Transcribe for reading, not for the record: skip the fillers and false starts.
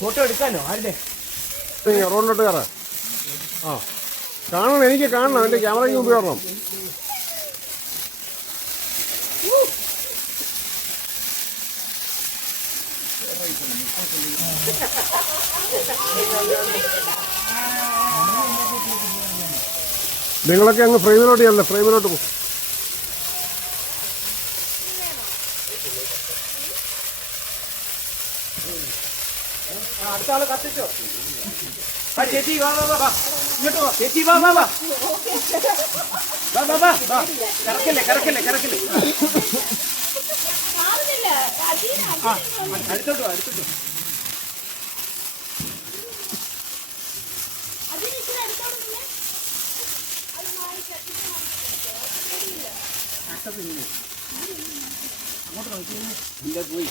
Photo എടുക്കാനോ ആരുടെ റോഡിലോട്ട് കയറാം. ആ കാണണം, എനിക്ക് കാണണം, എൻ്റെ ക്യാമറയ്ക്ക് മുമ്പ് കയറണം. നിങ്ങളൊക്കെ അങ്ങ് ഫ്രെയിമിലോട്ട് ചെല്ലേ, ഫ്രെയിമിലോട്ട് പോകും. അടുത്ത ആള് കത്തിച്ചോ. ചേച്ചി വാ വാ വാ, ഇങ്ങോട്ട് വാ ചേച്ചി, വാ വാ വാ വാ വാ വാ വാ. കറക്കല്ലേ കറക്കല്ലേ കറക്കല്ലേ. അടുത്തോട്ട് വാ, അടുത്തോട്ട് വാ. അങ്ങോട്ട് നോക്കി പോയി.